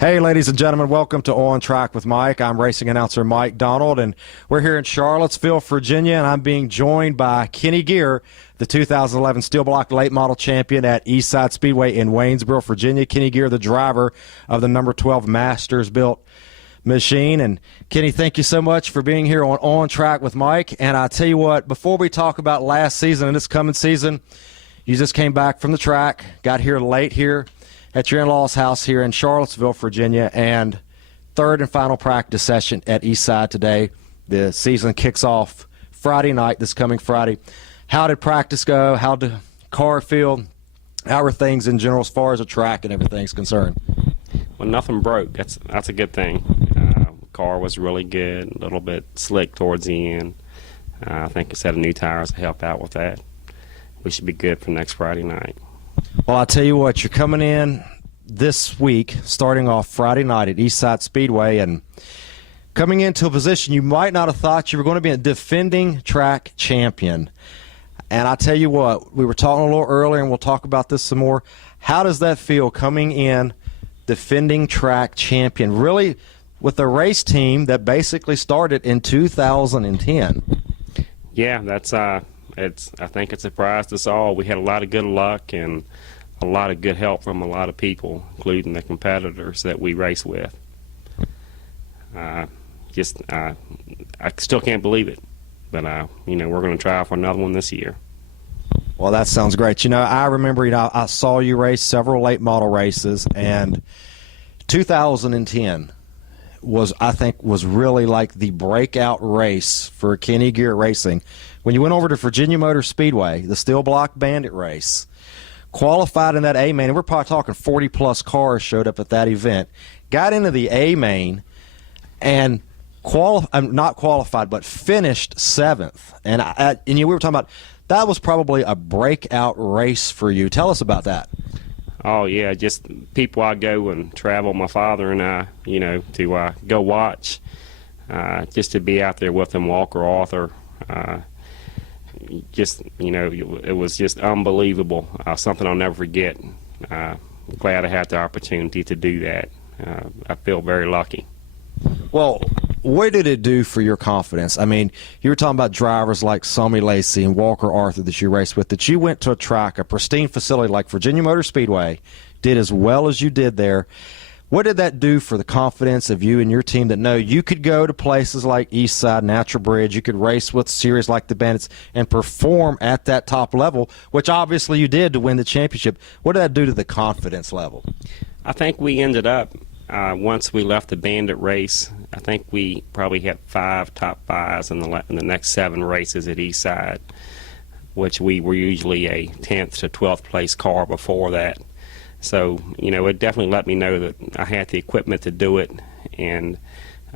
Hey, ladies and gentlemen, welcome to On Track with Mike. I'm racing announcer Mike Donald, and we're here in Charlottesville, Virginia, and I'm being joined by KennyGeer, the 2011 Steel Block Late Model Champion at Eastside Speedway in Waynesboro, Virginia. KennyGeer, the driver of the number 12 Masters-built machine. And Kenny, thank you so much for being here on Track with Mike. And I tell you what, before we talk about last season and this coming season, you just came back from the track, got here late here at your in-laws' house here in Charlottesville, Virginia, and third and final practice session at Eastside today. The season kicks off Friday night, this coming Friday. How did practice go? How did the car feel? How are things in general as far as the track and everything's concerned? Well, nothing broke. That's a good thing. Car was really good, a little bit slick towards the end. I think a set of new tires to help out with that. We should be good for next Friday night. Well, I'll tell you what, you're coming in this week, starting off Friday night at Eastside Speedway, and coming into a position you might not have thought you were going to be a defending track champion. And I tell you what, we were talking a little earlier, and we'll talk about this some more. How does that feel coming in defending track champion, really with a race team that basically started in 2010? Yeah, that's I think it surprised us all. We had a lot of good luck and a lot of good help from a lot of people, including the competitors that we race with. I still can't believe it, but we're going to try for another one this year. Well, that sounds great. I remember, I saw you race several late model races, and 2010 was really like the breakout race for KennyGeer Racing. When you went over to Virginia Motor Speedway, the Steel Block Bandit race, qualified in that A-main, and we're probably talking 40-plus cars showed up at that event, got into the A-main, and not qualified, but finished 7th. And we were talking about that was probably a breakout race for you. Tell us about that. Oh, yeah, just people I go and travel, my father and I, to go watch, just to be out there with them, Walker, Arthur. It was just unbelievable, something I'll never forget. Glad I had the opportunity to do that. I feel very lucky. Well, what did it do for your confidence? I mean, you were talking about drivers like Sammy Lacey and Walker Arthur that you raced with, that you went to a track, a pristine facility like Virginia Motor Speedway, did as well as you did there. What did that do for the confidence of you and your team that know you could go to places like Eastside, Natural Bridge, you could race with series like the Bandits and perform at that top level, which obviously you did to win the championship? What did that do to the confidence level? I think we ended up, once we left the Bandit race, I think we probably had 5 top 5s in the next 7 races at Eastside, which we were usually a 10th to 12th place car before that. So, it definitely let me know that I had the equipment to do it, and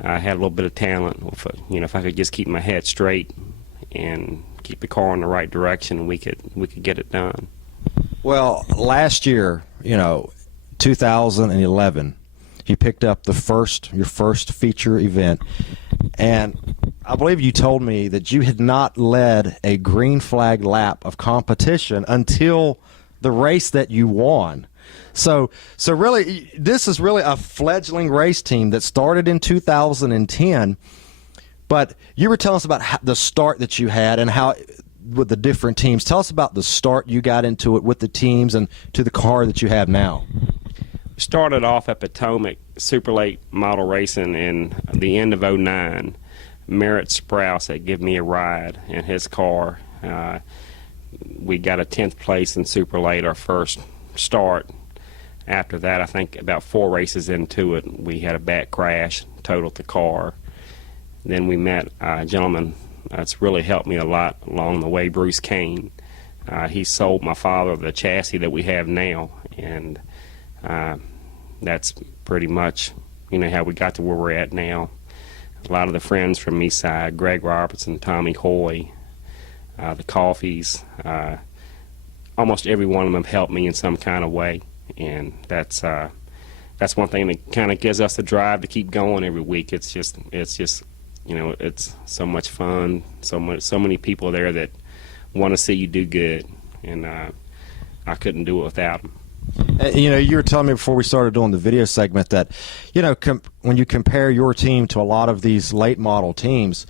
I had a little bit of talent. If I could just keep my head straight and keep the car in the right direction, we could get it done. Well, last year, 2011, you picked up your first feature event, and I believe you told me that you had not led a green flag lap of competition until the race that you won. So really, this is really a fledgling race team that started in 2010, but you were telling us about the start that you had and how with the different teams. Tell us about the start you got into it with the teams and to the car that you have now. We started off at Potomac Super Late Model Racing in the end of '09. Merritt Sprouse had given me a ride in his car. We got a 10th place in Super Late, our first start. After that, I think about 4 races into it, we had a bad crash, totaled the car. Then we met a gentleman that's really helped me a lot along the way, Bruce Kane. He sold my father the chassis that we have now, and that's pretty much how we got to where we're at now. A lot of the friends from Eastside, Greg Robertson, Tommy Hoy, the Coffees, almost every one of them have helped me in some kind of way, and that's one thing that kind of gives us the drive to keep going every week. It's just it's so much fun, so many people there that want to see you do good, and I couldn't do it without them. You know, you were telling me before we started doing the video segment that, you know, when you compare your team to a lot of these late model teams,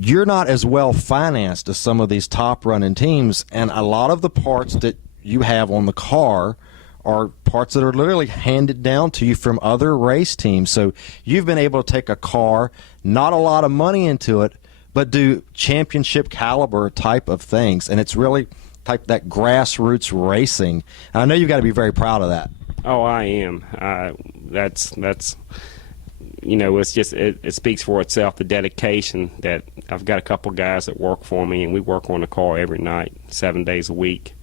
you're not as well financed as some of these top running teams, and a lot of the parts that you have on the car are parts that are literally handed down to you from other race teams. So you've been able to take a car, not a lot of money into it, but do championship caliber type of things, and it's really type that grassroots racing. And I know you've got to be very proud of that. Oh, I am. That's you know, it's just it speaks for itself. The dedication that I've got a couple guys that work for me, and we work on the car every night, 7 days a week.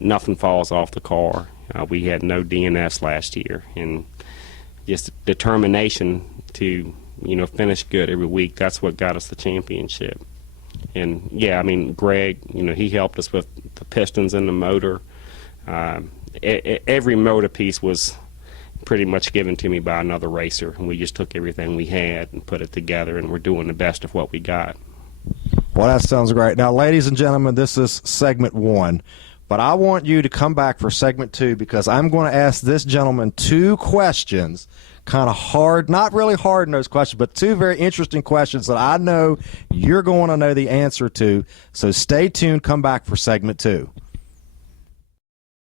Nothing falls off the car. We had no DNFs last year, and just determination to, you know, finish good every week. That's what got us the championship. And yeah, I mean, Greg, you know, he helped us with the pistons and the motor. Every motor piece was pretty much given to me by another racer, and we just took everything we had and put it together, and we're doing the best of what we got. Well, that sounds great. Now, ladies and gentlemen, this is segment 1. But I want you to come back for segment 2, because I'm going to ask this gentleman 2 questions, kind of hard, not really hard-nosed questions, but 2 very interesting questions that I know you're going to know the answer to. So stay tuned. Come back for segment 2.